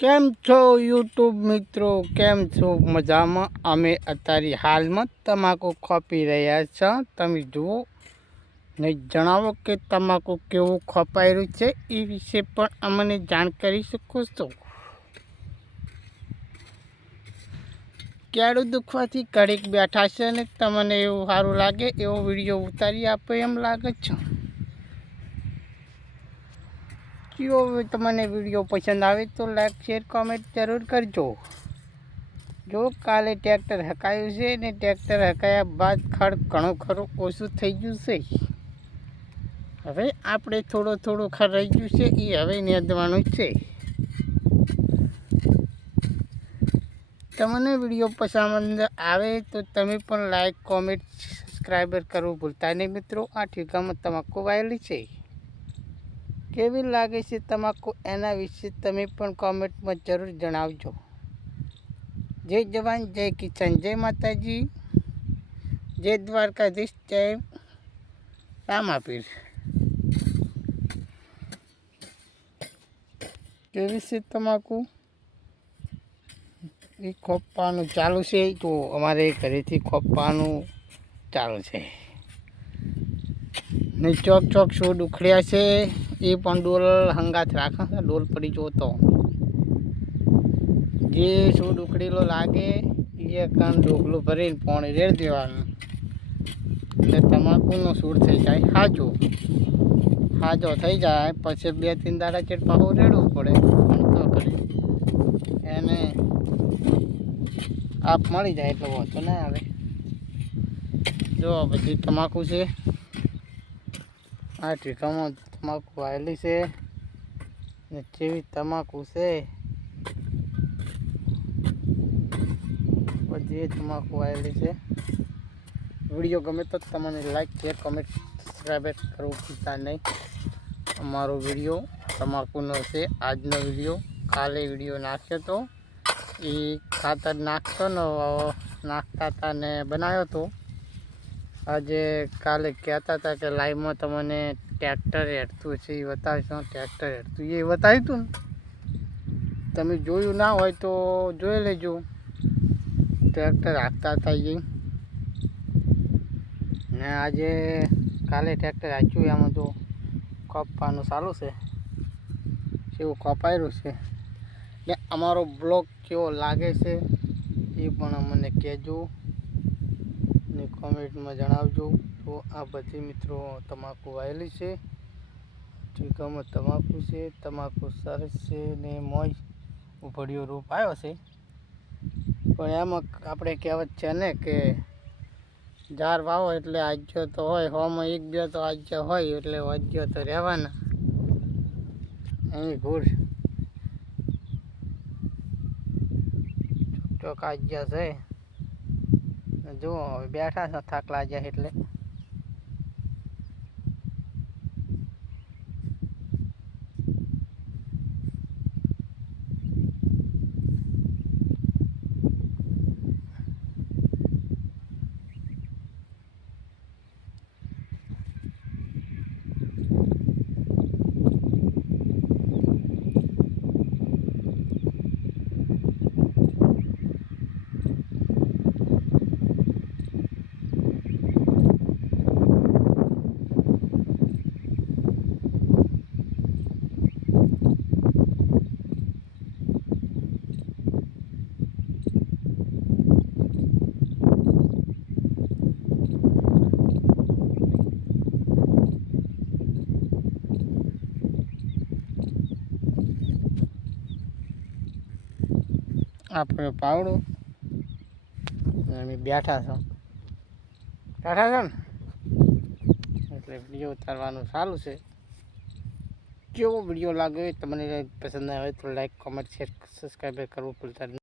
કેમ છો યુટ્યુબ મિત્રો? કેમ છો? મજામાં? અમે અત્યારે હાલમાં તમાકુ ખોપી રહ્યા છો. તમે જુઓ. ને જણાવો કે તમાકુ કેવું ખપાઈ રહ્યું છે એ વિશે પણ અમને જાણ કરી શકો છો ક્યારું દુખવાથી ઘડીક બેઠા છે ને તમને એવું સારું લાગે એવો વીડિયો ઉતારી આપો એમ લાગે છે. જો તમને વીડિયો પસંદ આવે તો લાઈક શેર કોમેન્ટ જરૂર કરજો. જો કાલે ટ્રેક્ટર હકાયું છે ને ટ્રેક્ટર હકાયા બાદ ખડ ઘણું ખરું ઓછું થઈ ગયું છે. હવે આપણે થોડો થોડો ખડ રહી ગયું છે એ હવે નેદવાનું છે. તમને વીડિયો પસંદ આવે તો તમે પણ લાઈક કોમેન્ટ સબસ્ક્રાઈબર કરવું ભૂલતા નહીં મિત્રો. આ ઠીકામાં તમાકુ વાયેલી છે. કેવી લાગે છે તમાકુ? એના વિશે તમે પણ કોમેન્ટમાં જરૂર જણાવજો. જય જવાન, જય કિસાન, જય માતાજી. જય દ્વારકાધીશ, જય રામાપીર. કેવી છે તમાકુ? એ ખોપવાનું ચાલુ છે. તો અમારે ઘરેથી ખોપવાનું ચાલુ છે. ને ચોક ચોક શોધ ઉખડ્યા છે. એ પણ ડોલ હંગાથ રાખે છે, ડોલ પડી જોતો જે શું ઉખડેલો લાગે, એ કાન ઢોકળું ભરીને પાણી રેડ દેવાનું. એટલે તમાકુનો સૂર થઈ જાય, હાજો. હાજો થઈ જાય, પછી બે ત્રણ દાડા ચેટ પાછું રેડવું પડે પણ તો કરી. એને આપ મળી જાય એટલે વાંધો ના આવે. જો પછી તમાકુ છે. આ ઠીકામાં તમાકુ આવેલી છે ને જેવી તમાકુ છે. બધી તમાકુ આવેલી છે. વીડિયો ગમે તો તમને લાઈક શેર કમેન્ટ સબસ્ક્રાઈબ કરવું ભૂલતા નહીં. અમારો વીડિયો તમાકુનો છે, આજનો વીડિયો. કાલે વીડિયો નાખ્યો તો એ ખાતર નાખતો ને નાખતા હતા ને બનાવ્યો હતો આજે કાલે કહેતા હતા કે લાઈવમાં તમને ટ્રેક્ટર હેઠતું છે, એ બતાવીશું ટ્રેક્ટર હેઠતું એ બતાવ્યું હતું ને. તમે જોયું ના હોય તો જોઈ લેજો. ટ્રેક્ટર હાંકતા હતા એ. ને આજે કાલે ટ્રેક્ટર હાંચ્યું એમાં તો કપવાનું ચાલુ છે. કેવું કપાયેલું છે. ને અમારો બ્લોગ કેવો લાગે છે, એ પણ અમને કહેજો. ને કોમેન્ટમાં જણાવજો. તો આ બધી મિત્રો તમાકુ વાયેલી છે. ઠીકામાં તમાકુ છે, તમાકુ સરસ છે ને મોજ ઉભડિયો રૂપ આવ્યો છે. પણ એમાં આપણે કહેવત છે ને કે ઝાડ વાવો એટલે આજ્યો તો હોય, હોમાં એક બે તો આજ્યો હોય એટલે આજ્યો તો રહેવાના. અહીં ઘૂર ચોક આજ્યા છે. જો બેઠા છે થાક લાગ્યા એટલે. આપણે પાવડું. અમે બેઠા છો. બેઠા છો ને? એટલે વીડિયો ઉતારવાનું સારું છે. કેવો વીડિયો લાગ્યો એ તમને પસંદ આવે તો લાઈક કોમેન્ટ શેર સબસ્ક્રાઈબ કરવું ભૂલતા નહીં